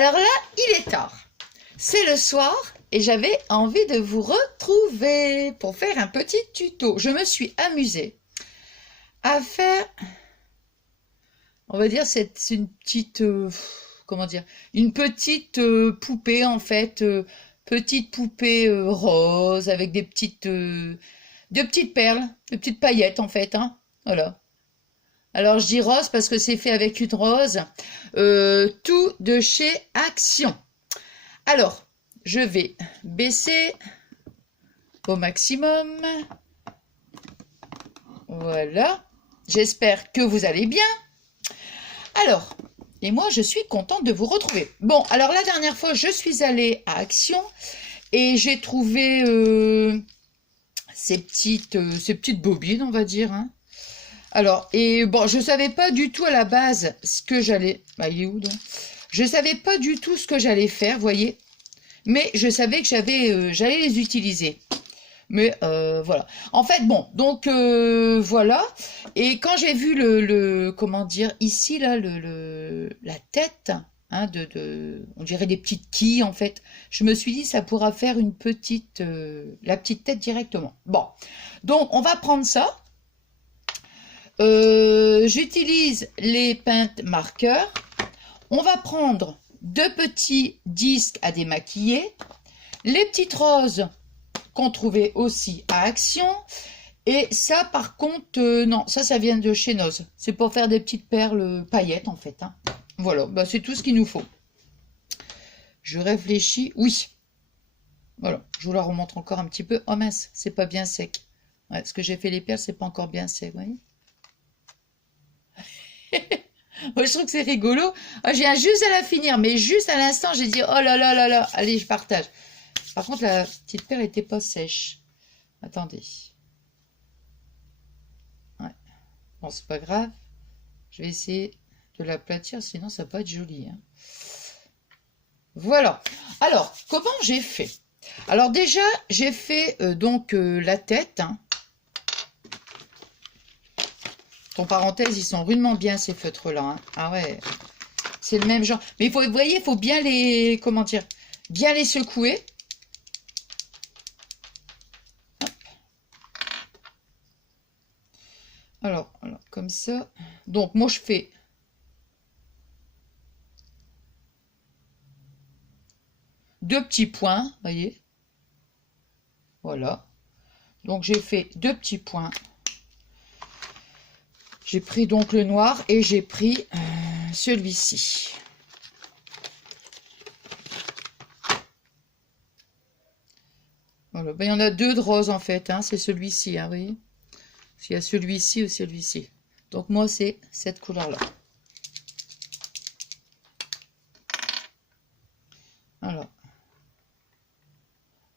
Alors là, il est tard. C'est le soir et j'avais envie de vous retrouver pour faire un petit tuto. Je me suis amusée à faire, on va dire, c'est une petite, comment dire, une petite poupée en fait, petite poupée rose avec des petites, de petites perles, de petites paillettes en fait, hein. Voilà. Alors je dis rose parce que c'est fait avec une rose, tout de chez Action. Alors, je vais baisser au maximum. Voilà. J'espère que vous allez bien. Alors, et moi je suis contente de vous retrouver. Bon, alors la dernière fois, je suis allée à Action et j'ai trouvé ces petites bobines, on va dire, hein. Alors, et bon, je savais pas du tout à la base ce que j'allais... Bah, il est où donc? Je savais pas du tout ce que j'allais faire, voyez. Mais je savais que j'allais les utiliser. Mais voilà. En fait, bon, donc voilà. Et quand j'ai vu comment dire, ici, là, la tête, hein, on dirait des petites quilles, en fait, je me suis dit, ça pourra faire une petite, la petite tête directement. Bon, donc on va prendre ça. J'utilise les peintes marqueurs. On va prendre 2 petits disques à démaquiller, les petites roses qu'on trouvait aussi à Action, et ça par contre, non, ça vient de chez Noz. C'est pour faire des petites perles paillettes en fait, hein. Voilà, bah, c'est tout ce qu'il nous faut. Je réfléchis, oui. Voilà, je vous la remontre encore un petit peu. Oh mince, c'est pas bien sec. Ouais, ce que j'ai fait les perles, c'est pas encore bien sec, vous voyez. Moi, je trouve que c'est rigolo. Ah, je viens juste à la finir, mais juste à l'instant, j'ai dit, oh là là là là, allez, je partage. Par contre, la petite perle n'était pas sèche. Attendez. Ouais. Bon, c'est pas grave. Je vais essayer de l'aplatir, sinon ça va pas être joli, hein. Voilà. Alors, comment j'ai fait? Alors déjà, j'ai fait donc la tête, hein. En parenthèse, ils sont rudement bien ces feutres-là, hein. Ah ouais, c'est le même genre. Mais vous voyez, il faut bien les, comment dire, bien les secouer. Hop. Alors, comme ça. Donc, moi, je fais 2 petits points, vous voyez. Voilà. Donc, j'ai fait 2 petits points. J'ai pris donc le noir et j'ai pris celui-ci. Voilà. Ben, il y en a 2 de rose en fait, hein. C'est celui-ci, hein, vous voyez. Il y a celui-ci ou celui-ci. Donc moi, c'est cette couleur-là. Voilà.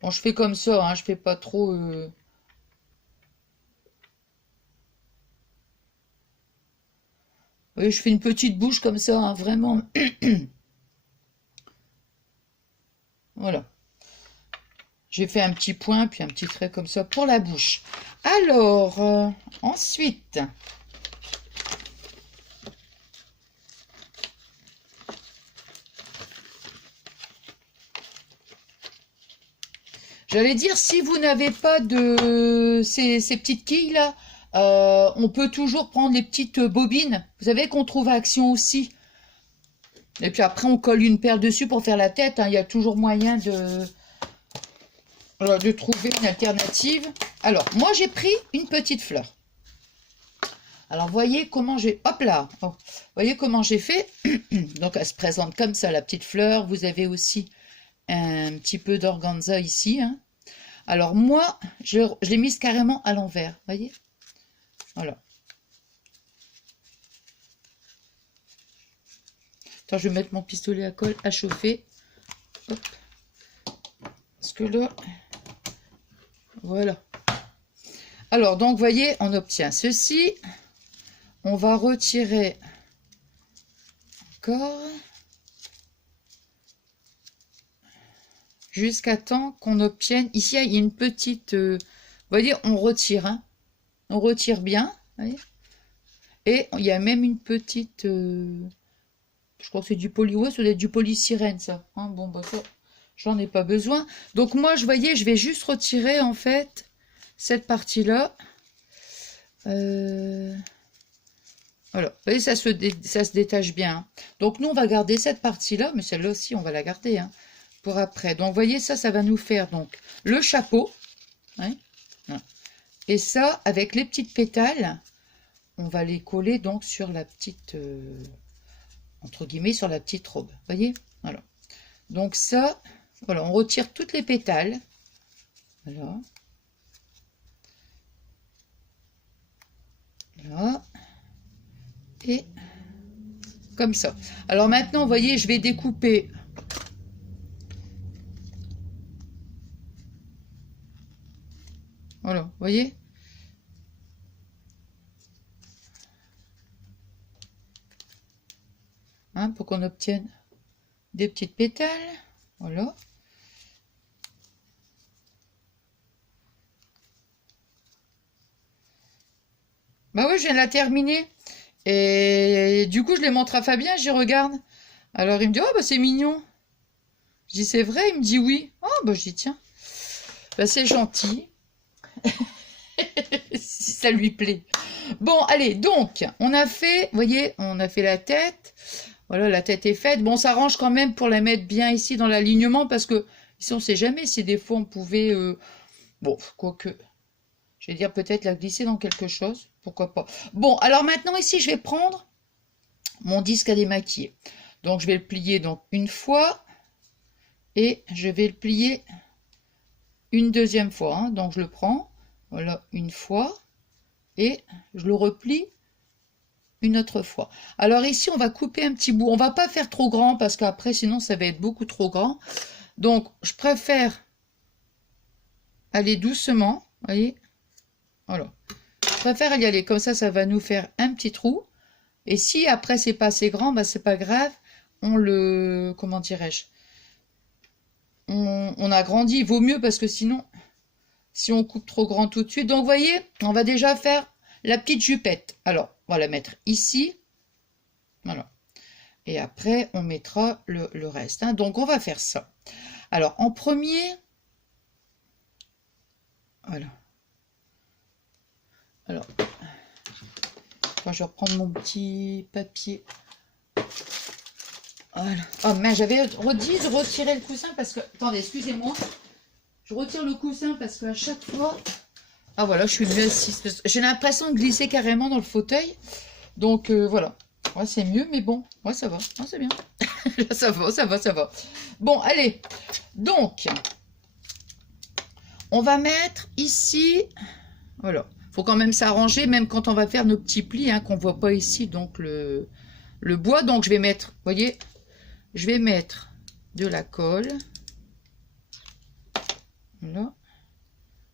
Bon, je fais comme ça, hein, je fais pas trop... Oui, je fais une petite bouche comme ça, hein, vraiment. Voilà. J'ai fait un petit point, puis un petit trait comme ça pour la bouche. Alors, ensuite... J'allais dire, si vous n'avez pas de ces petites quilles là, on peut toujours prendre les petites bobines. Vous savez qu'on trouve à Action aussi. Et puis après, on colle une perle dessus pour faire la tête, hein. Il y a toujours moyen de trouver une alternative. Alors, moi, j'ai pris une petite fleur. Alors, voyez comment j'ai... Hop là, oh. Voyez comment j'ai fait. Donc, elle se présente comme ça, la petite fleur. Vous avez aussi un petit peu d'organza ici, hein. Alors moi, je l'ai mise carrément à l'envers, voyez. Voilà. Attends, je vais mettre mon pistolet à colle à chauffer. Hop. Parce que là, voilà. Alors, donc, voyez, on obtient ceci. On va retirer encore... jusqu'à temps qu'on obtienne... Ici, il y a une petite... vous voyez, on retire, hein. On retire bien, voyez. Et il y a même une petite Je crois que c'est du poly, ouais, ça doit être du polystyrène, ça. Hein, bon, bah ça, j'en ai pas besoin. Donc moi, je voyais, je vais juste retirer, en fait, cette partie-là. Voilà, vous voyez, ça se détache bien. Hein. Donc nous, on va garder cette partie-là, mais celle-là aussi, on va la garder hein, pour après. Donc vous voyez, ça va nous faire donc le chapeau. Hein, voilà. Et ça, avec les petites pétales, on va les coller donc sur la petite, entre guillemets, sur la petite robe. Vous voyez, voilà. Donc ça, voilà, on retire toutes les pétales. Voilà. Voilà. Et comme ça. Alors maintenant, vous voyez, je vais découper. Voilà, vous voyez? Hein, pour qu'on obtienne des petites pétales. Voilà. Bah oui, je viens de la terminer. Et du coup, je les montre à Fabien, j'y regarde. Alors il me dit, oh bah c'est mignon. Je dis, c'est vrai? Il me dit oui. Oh bah je dis, tiens, bah, c'est gentil. Si ça lui plaît. Bon, allez, donc, on a fait, vous voyez, on a fait la tête. Voilà, la tête est faite. Bon, on s'arrange quand même pour la mettre bien ici dans l'alignement parce que ici, on sait jamais si des fois on pouvait... bon, quoique, je vais dire peut-être la glisser dans quelque chose. Pourquoi pas. Bon, alors maintenant, ici, je vais prendre mon disque à démaquiller. Donc, je vais le plier donc une fois et je vais le plier une deuxième fois. Hein. Donc, je le prends, voilà, une fois et je le replie une autre fois. Alors ici, on va couper un petit bout. On va pas faire trop grand parce qu'après, sinon, ça va être beaucoup trop grand. Donc, je préfère aller doucement. Vous voyez? Voilà. Je préfère y aller. Comme ça va nous faire un petit trou. Et si après, c'est pas assez grand, bah, c'est pas grave. On le... Comment dirais-je? On agrandit. Il vaut mieux parce que sinon, si on coupe trop grand tout de suite. Donc, vous voyez, on va déjà faire la petite jupette. Alors, on va la mettre ici. Voilà. Et après, on mettra le reste. Hein. Donc, on va faire ça. Alors, en premier, voilà. Alors, je vais reprendre mon petit papier. Voilà. Oh, mais j'avais redit de retirer le coussin parce que... Attendez, excusez-moi. Je retire le coussin parce qu'à chaque fois... Ah, voilà, je suis mieux assise. J'ai l'impression de glisser carrément dans le fauteuil. Donc, voilà. Ouais, c'est mieux, mais bon. Ouais, ça va. Ouais, c'est bien. Ça va. Bon, allez. Donc, on va mettre ici... Voilà. Faut quand même s'arranger, même quand on va faire nos petits plis, hein, qu'on voit pas ici, donc le bois. Donc, je vais mettre, vous voyez, je vais mettre de la colle. Voilà.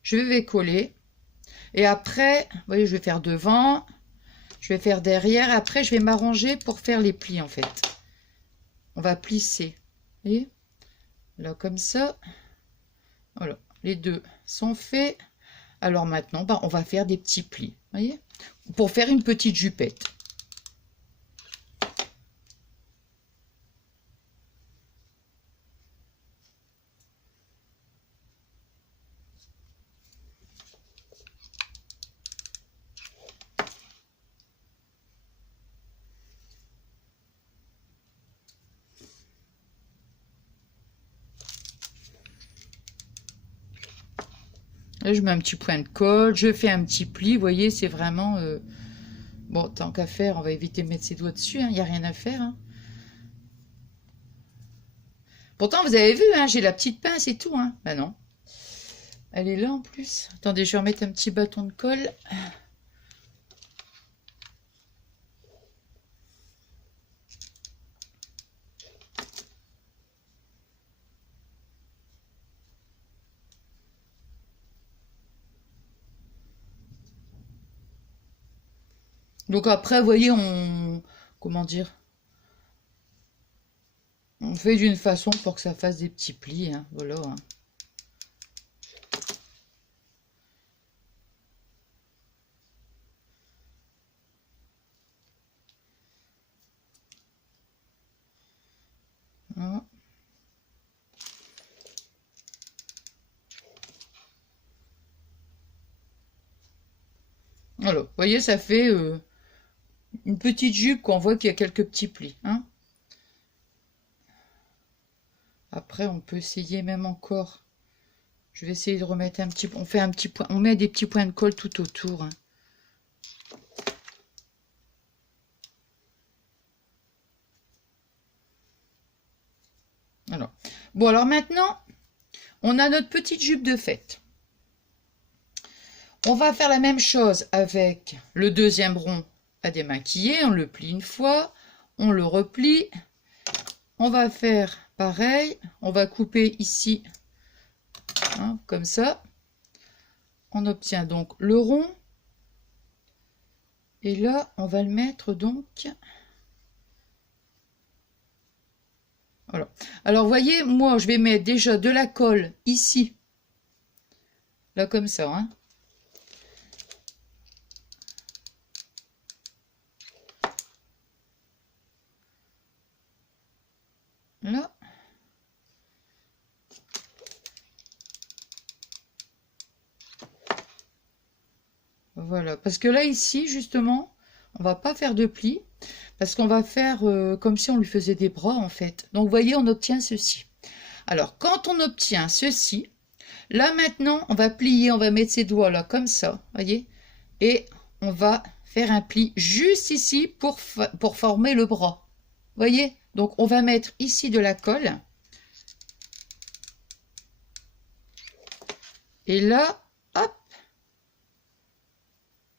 Je vais coller. Et après, vous voyez, je vais faire devant. Je vais faire derrière. Après, je vais m'arranger pour faire les plis, en fait. On va plisser. Vous voyez? Là, comme ça. Voilà. Les deux sont faits. Alors maintenant, bah, on va faire des petits plis. Vous voyez? Pour faire une petite jupette. Là, je mets un petit point de colle, je fais un petit pli, vous voyez, c'est vraiment... Bon, tant qu'à faire, on va éviter de mettre ses doigts dessus, il n'y a rien à faire. Hein. Pourtant, vous avez vu, hein, j'ai la petite pince et tout. Hein. Ben non. Elle est là en plus. Attendez, je vais remettre un petit bâton de colle. Donc après, vous voyez, on... Comment dire? On fait d'une façon pour que ça fasse des petits plis. Hein. Voilà. Hein. Voilà, vous voyez, ça fait une petite jupe qu'on voit qu'il y a quelques petits plis. Hein. Après, on peut essayer même encore. Je vais essayer de remettre un petit... On fait un petit point. On met des petits points de colle tout autour. Hein. Alors. Bon, alors maintenant, on a notre petite jupe de fête. On va faire la même chose avec le deuxième rond à démaquiller. On le plie une fois, on le replie. On va faire pareil. On va couper ici, hein, comme ça. On obtient donc le rond. Et là, on va le mettre donc... Voilà. Alors, vous voyez, moi, je vais mettre déjà de la colle ici. Là, comme ça, hein. Là. Voilà, parce que là, ici, justement, on va pas faire de plis, parce qu'on va faire comme si on lui faisait des bras, en fait. Donc, vous voyez, on obtient ceci. Alors, quand on obtient ceci, là, maintenant, on va plier, on va mettre ses doigts là, comme ça, voyez, et on va faire un pli juste ici pour former le bras. Voyez? Donc, on va mettre ici de la colle. Et là, hop.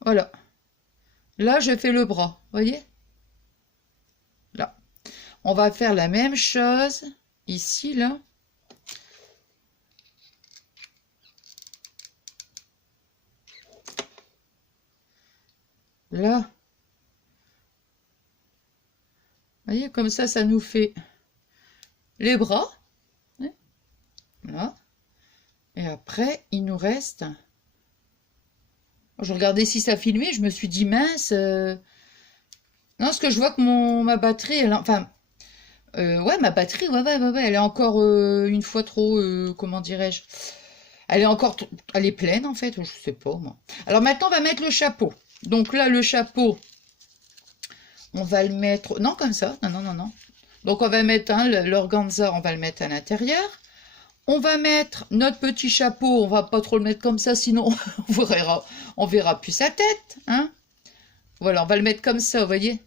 Voilà. Là, je fais le bras. Voyez? Là. On va faire la même chose ici, là. Là. Voyez, comme ça nous fait les bras. Là. Et après, il nous reste... Je regardais si ça filmait, je me suis dit, mince... Non, parce que je vois que ma batterie, elle... Enfin... ouais, ma batterie, ouais, elle est encore une fois trop... comment dirais-je? Elle est encore... Elle est pleine, en fait, je sais pas, moi. Alors maintenant, on va mettre le chapeau. Donc là, le chapeau... On va le mettre... Non, comme ça. Non. Donc, on va mettre l'organza, on va le mettre à l'intérieur. On va mettre notre petit chapeau. On va pas trop le mettre comme ça, sinon on verra plus sa tête. Hein. Voilà, on va le mettre comme ça, vous voyez.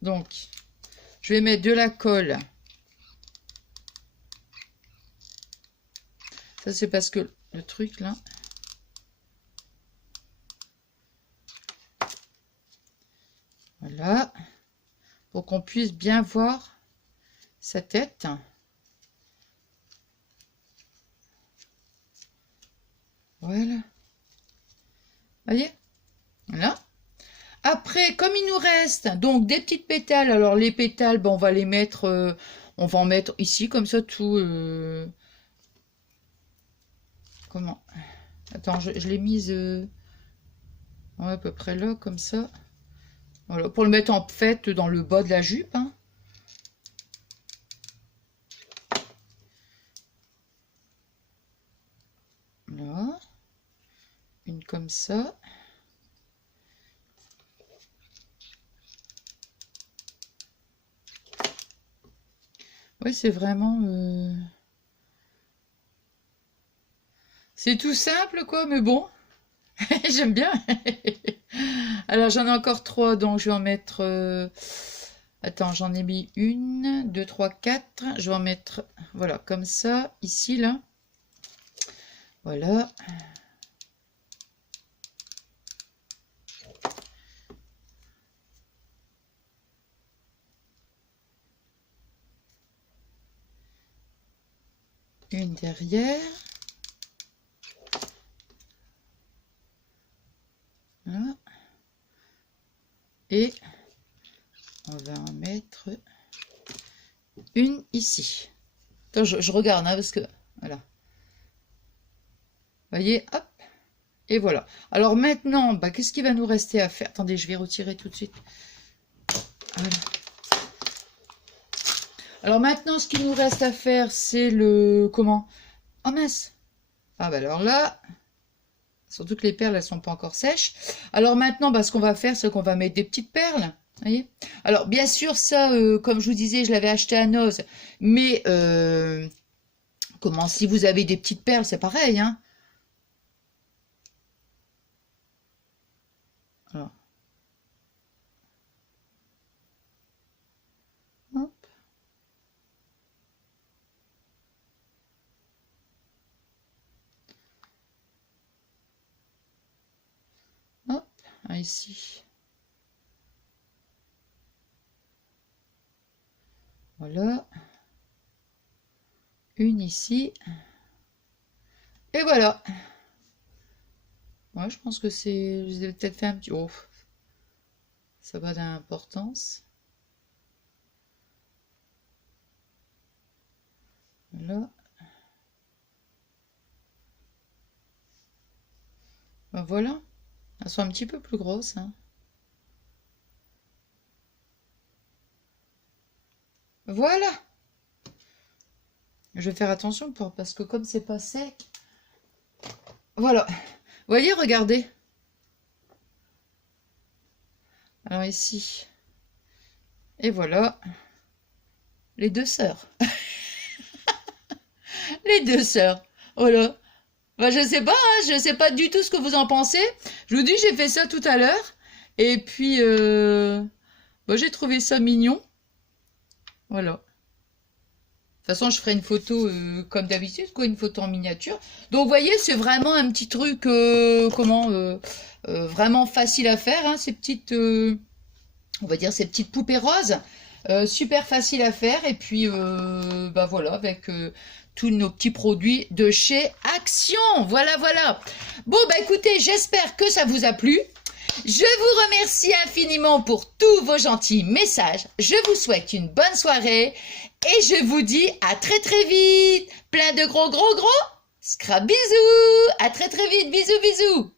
Donc, je vais mettre de la colle. Ça, c'est parce que le truc, là... Voilà, pour qu'on puisse bien voir sa tête. Voilà. Voyez? Voilà. Après, comme il nous reste donc des petites pétales, alors les pétales, ben, on va les mettre, on va en mettre ici, comme ça, tout... Comment? Attends, je l'ai mise ouais, à peu près là, comme ça. Voilà, pour le mettre en fait dans le bas de la jupe. Hein. Là. Une comme ça. Oui, c'est vraiment... C'est tout simple, quoi, mais bon. J'aime bien. Alors, j'en ai encore 3, donc je vais en mettre... Attends, j'en ai mis 1, 2, 3, 4. Je vais en mettre, voilà, comme ça, ici, là. Voilà. Une derrière. Voilà. Et on va en mettre une ici. Attends, je regarde, hein, parce que... Voilà. Vous voyez, hop. Et voilà. Alors maintenant, bah, qu'est-ce qu'il va nous rester à faire? Attendez, je vais retirer tout de suite. Voilà. Alors maintenant, ce qu'il nous reste à faire, c'est le... Comment? Oh mince. Ah bah alors là, Surtout que les perles, elles sont pas encore sèches. Alors maintenant, bah, ce qu'on va faire, c'est qu'on va mettre des petites perles. Voyez. Alors bien sûr, ça, comme je vous disais, je l'avais acheté à Noz. Mais comment, si vous avez des petites perles, c'est pareil, hein. Alors. Hop. Hop, ici. Voilà. Une ici. Et voilà. Ouais, je pense que c'est... Je vais peut-être fait un petit... Oh, ça va d'importance. Voilà. Ben voilà. Elles sont un petit peu plus grosses, hein. Voilà. Je vais faire attention parce que comme c'est pas sec... Voilà. Vous voyez, regardez. Alors ici. Et voilà. Les deux sœurs. Les deux sœurs. Voilà. Bah, je sais pas, hein, je sais pas du tout ce que vous en pensez. Je vous dis, j'ai fait ça tout à l'heure. Et puis, bah, j'ai trouvé ça mignon. Voilà. De toute façon, je ferai une photo comme d'habitude, quoi, une photo en miniature. Donc, vous voyez, c'est vraiment un petit truc, vraiment facile à faire, hein, ces petites, on va dire, ces petites poupées roses. Super facile à faire. Et puis, bah voilà, avec tous nos petits produits de chez Action. Voilà, voilà. Bon, bah écoutez, j'espère que ça vous a plu. Je vous remercie infiniment pour tous vos gentils messages. Je vous souhaite une bonne soirée et je vous dis à très très vite. Plein de gros scrap bisous. À très très vite. Bisous bisous.